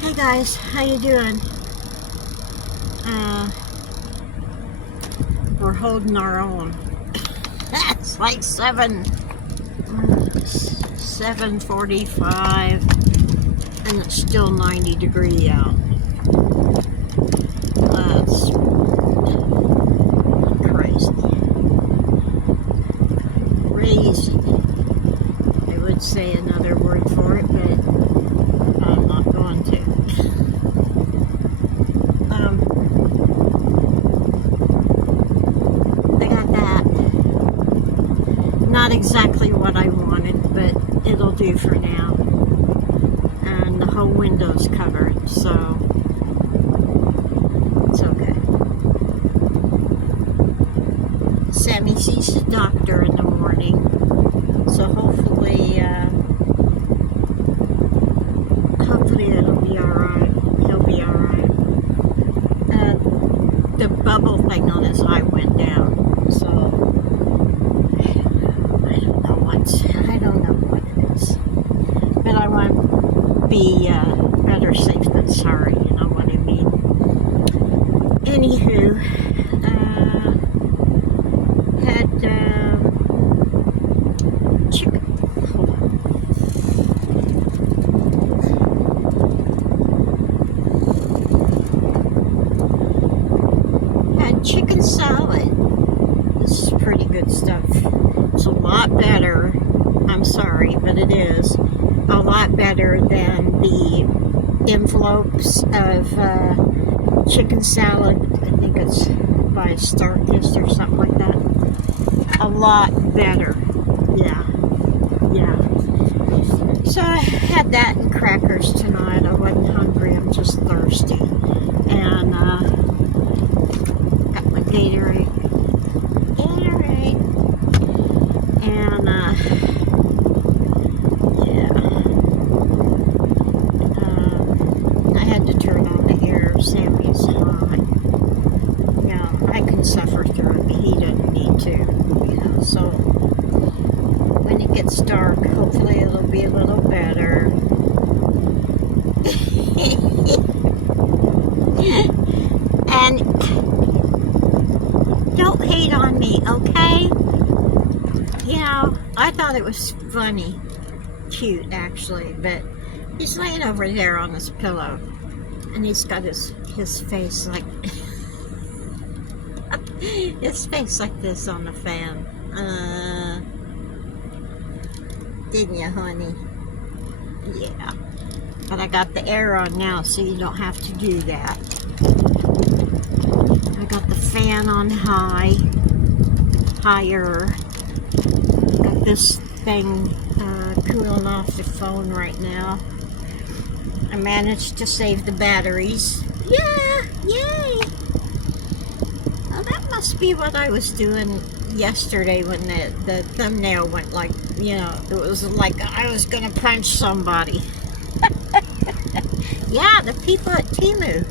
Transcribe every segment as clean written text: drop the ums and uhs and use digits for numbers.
Hey guys, how you doing? We're holding our own. It's like 7:45 and it's still 90 degree out. That's crazy. I would say another word for it, but I'm not going to. I got that. Not exactly what I wanted, but it'll do for now. And the whole window's covered, so it's okay. Sammy sees the doctor in the morning, so hopefully it'll be alright. He'll be alright. The bubble thing on his eye went down, so I don't know what it is. But I want to be better safe than sorry, you know what I mean? Anywho, had chicken. Hold on. Had chicken salad. This is pretty good stuff. It's a lot better. I'm sorry, but it is a lot better than the envelopes of chicken salad. I think it's by Starkist or something like that. A lot better. Yeah. So I had that and crackers tonight. I wasn't hungry. I'm just thirsty. And got my Gatorade. And I had to turn on the air. Sammy's hot. You know, I can suffer through it, but he doesn't need to. You know, so when it gets dark, hopefully it'll be a little better. And don't hate on me, okay? You know, I thought it was funny, cute actually, but he's laying over there on his pillow and he's got his face like his face like this on the fan. Didn't you, honey? Yeah. But I got the air on now, so you don't have to do that. I got the fan on higher. Got this thing cooling off the phone right now. I managed to save the batteries. Yeah, yay! Well, that must be what I was doing yesterday when the thumbnail went like, you know, it was like I was gonna punch somebody. Yeah, the people at Temu.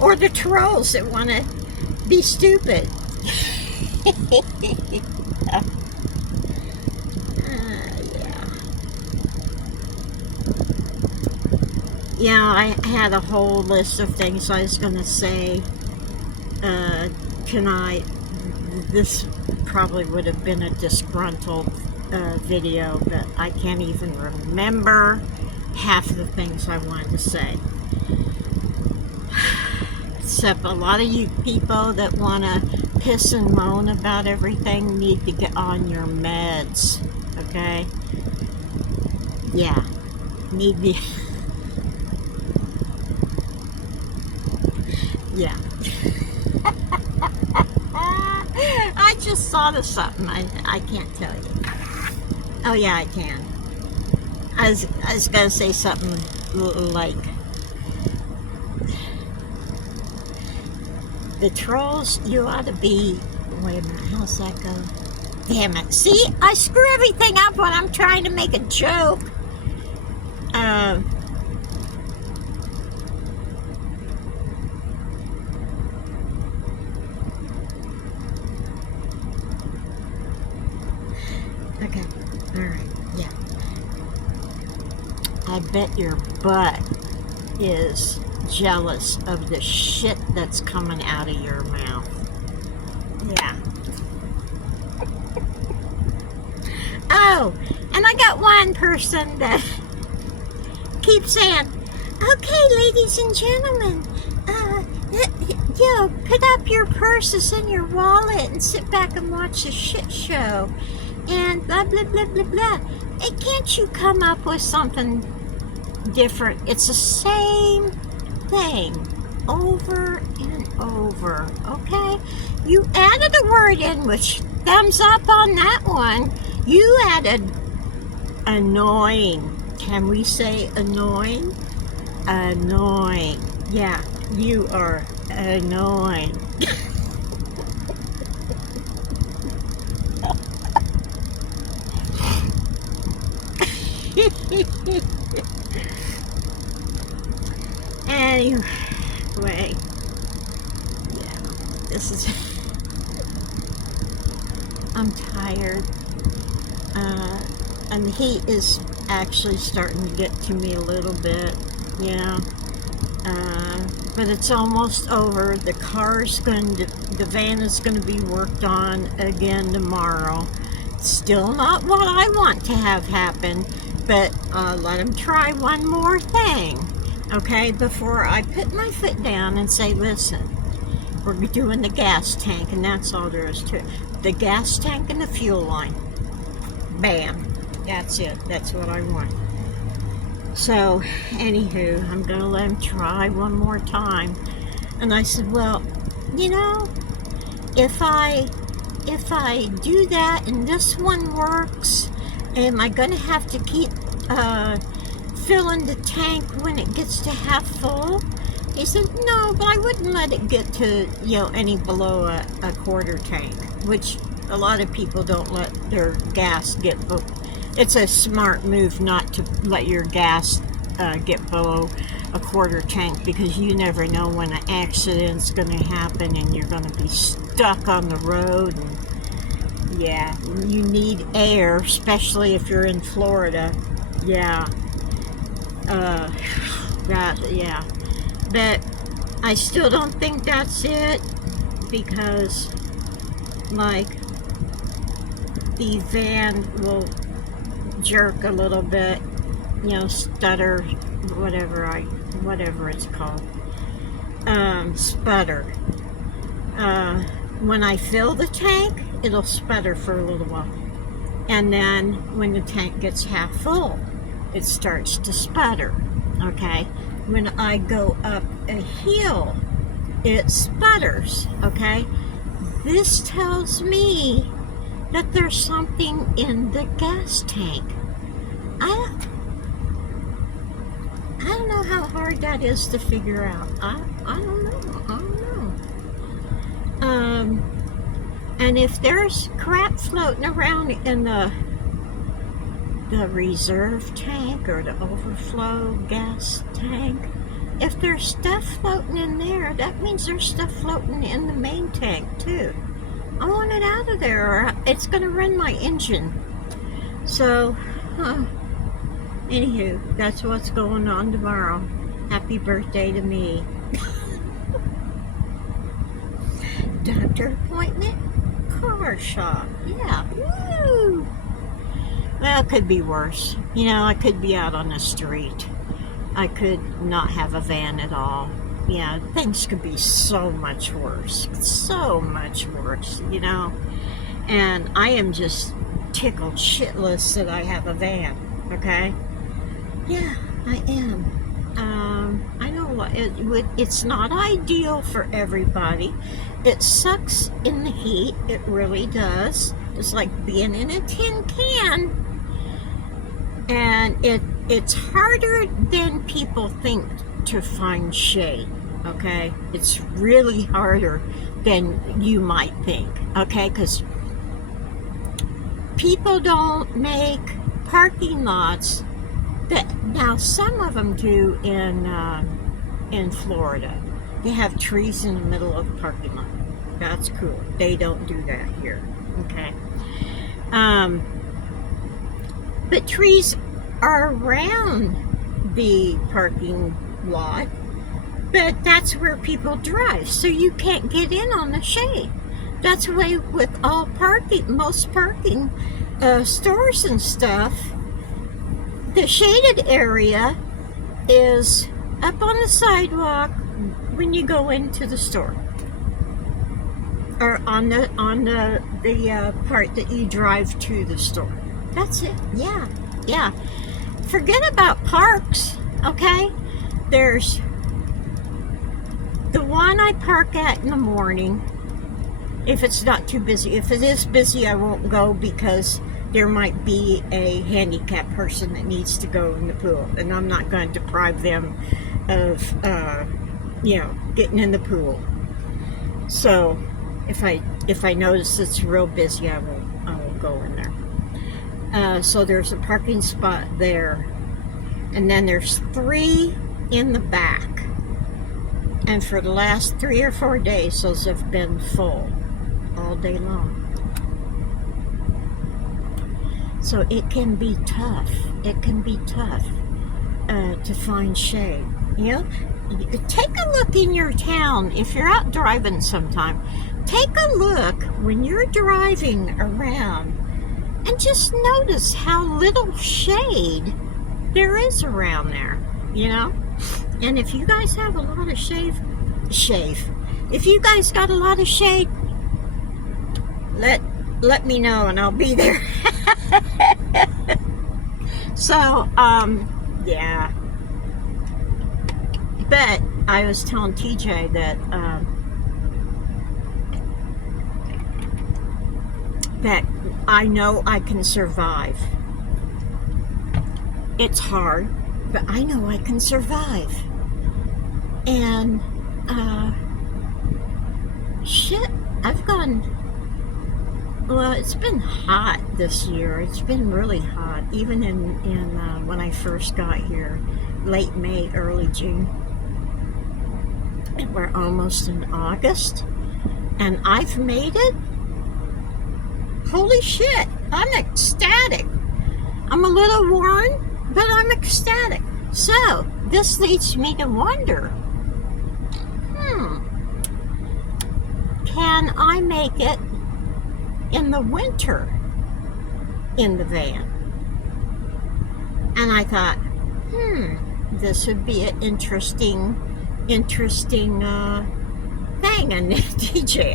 Or the trolls that want to be stupid. Yeah. You know, I had a whole list of things I was going to say tonight. This probably would have been a disgruntled video, but I can't even remember half of the things I wanted to say. Except a lot of you people that want to piss and moan about everything need to get on your meds, okay? Yeah, need to... Yeah. I just thought of something. I can't tell you. Oh yeah, I can. I was gonna say something like the trolls. You ought to be. Wait a minute. How's that go? Damn it! See, I screw everything up when I'm trying to make a joke. Okay. All right. Yeah. I bet your butt is jealous of the shit that's coming out of your mouth. Yeah. Oh, and I got one person that keeps saying, okay, ladies and gentlemen, put up your purses in your wallet and sit back and watch a shit show. And blah, blah, blah, blah, blah. Hey, can't you come up with something different? It's the same thing over and over, okay? You added a word in, which thumbs up on that one. You added annoying. Can we say annoying? Annoying. Yeah, you are annoying. Anyway, yeah, this is, I'm tired, and the heat is actually starting to get to me a little bit, yeah, but it's almost over. The van is going to be worked on again tomorrow. Still not what I want to have happen, but let them try one more thing, okay, before I put my foot down and say, listen, we're doing the gas tank, and that's all there is to it. The gas tank and the fuel line. Bam. That's it. That's what I want. So, anywho, I'm going to let him try one more time. And I said, well, you know, if I do that and this one works, am I going to have to keep filling the tank when it gets to half full? He said, no, but I wouldn't let it get to, any below a quarter tank, which a lot of people don't let their gas get below. It's a smart move not to let your gas get below a quarter tank, because you never know when an accident's going to happen and you're going to be stuck on the road. And yeah, you need air, especially if you're in Florida. Yeah. Yeah. But I still don't think that's it, because, like, the van will jerk a little bit, stutter, whatever it's called, sputter. When I fill the tank, it'll sputter for a little while, and then when the tank gets half full, it starts to sputter, okay? When I go up a hill, it sputters, okay? This tells me that there's something in the gas tank. I don't know how hard that is to figure out. I don't know. And if there's crap floating around in the reserve tank or the overflow gas tank, if there's stuff floating in there, that means there's stuff floating in the main tank too. I want it out of there, or it's going to run my engine. So, anywho, that's what's going on tomorrow. Happy birthday to me. Doctor appointment, car shop. Yeah, woo! Well, it could be worse. I could be out on the street. I could not have a van at all. Yeah, things could be so much worse. So much worse, And I am just tickled shitless that I have a van, okay? Yeah, I am. I know it's not ideal for everybody. It sucks in the heat. It really does. It's like being in a tin can. And it's harder than people think to find shade, okay? It's really harder than you might think, okay? Because people don't make parking lots now some of them do in Florida. They have trees in the middle of the parking lot. That's cool. They don't do that here, okay? But trees are around the parking lot, but that's where people drive, so you can't get in on the shade. That's the way with all parking, most parking stores and stuff. The shaded area is up on the sidewalk when you go into the store, or on the part that you drive to the store. That's it. Yeah. Forget about parks, okay? There's the one I park at in the morning, if it's not too busy. If it is busy, I won't go because there might be a handicapped person that needs to go in the pool, and I'm not going to deprive them of, getting in the pool. So if I notice it's real busy, I will go in there. So there's a parking spot there, and then there's 3 in the back. And for the last 3 or 4 days, those have been full all day long. So it can be tough. It can be tough to find shade. Take a look in your town. If you're out driving sometime, take a look when you're driving around and just notice how little shade there is around there, And if you guys have a lot of shade, if you guys got a lot of shade, let me know and I'll be there. So, yeah. But I was telling TJ that that I know I can survive. It's hard, but I know I can survive. And I've gone. Well, it's been hot this year. It's been really hot, even in when I first got here, late May, early June. And we're almost in August, and I've made it. Holy shit! I'm ecstatic. I'm a little worn, but I'm ecstatic. So this leads me to wonder: can I make it in the winter in the van? And I thought, this would be an interesting thing. And DJ,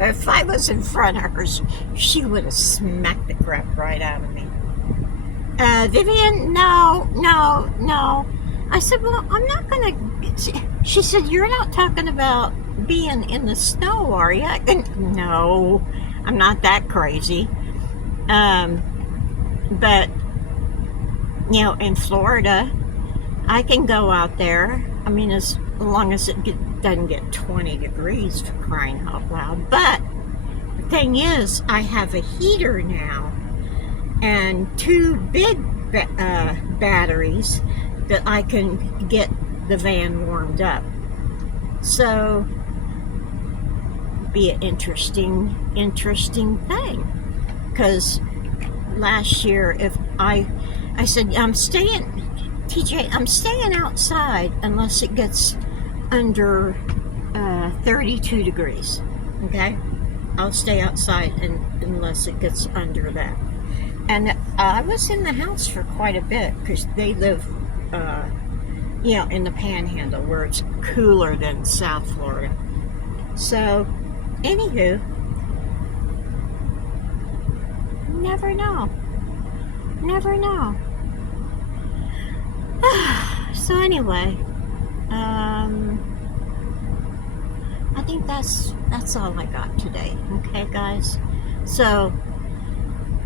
if I was in front of her, she would have smacked the crap right out of me. Vivian, no. I said, well, I'm not gonna. She said, you're not talking about being in the snow, are you? No, I'm not that crazy. But in Florida, I can go out there. I mean, as long as it doesn't get 20 degrees, for crying out loud. But the thing is, I have a heater now and 2 big batteries that I can get the van warmed up. So, be an interesting thing. Because last year, if I said, I'm staying outside unless it gets under 32 degrees. Okay? I'll stay outside unless it gets under that. And I was in the house for quite a bit because they live, in the Panhandle where it's cooler than South Florida. So, anywho, never know. So anyway, I think that's all I got today. Okay, guys. So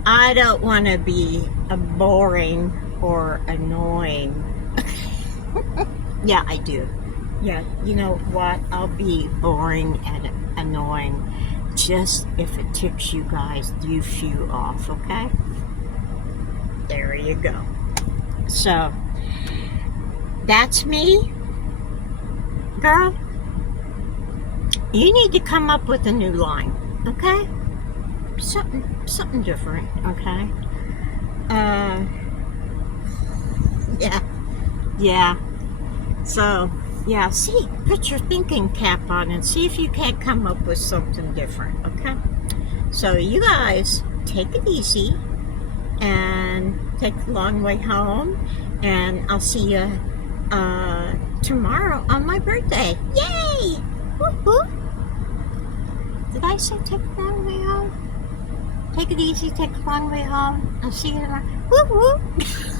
I don't want to be boring or annoying. Yeah, I do. Yeah, you know what? I'll be boring and annoying just if it ticks you guys, you few off, okay? There you go. So, that's me. Girl, you need to come up with a new line, okay? Something different, okay? Yeah. So, yeah, see, put your thinking cap on and see if you can't come up with something different, okay? So, you guys, take it easy and take the long way home. And I'll see you tomorrow on my birthday. Yay! Woo-hoo! Did I say take the long way home? Take it easy, take the long way home. I'll see you tomorrow. Woo-hoo!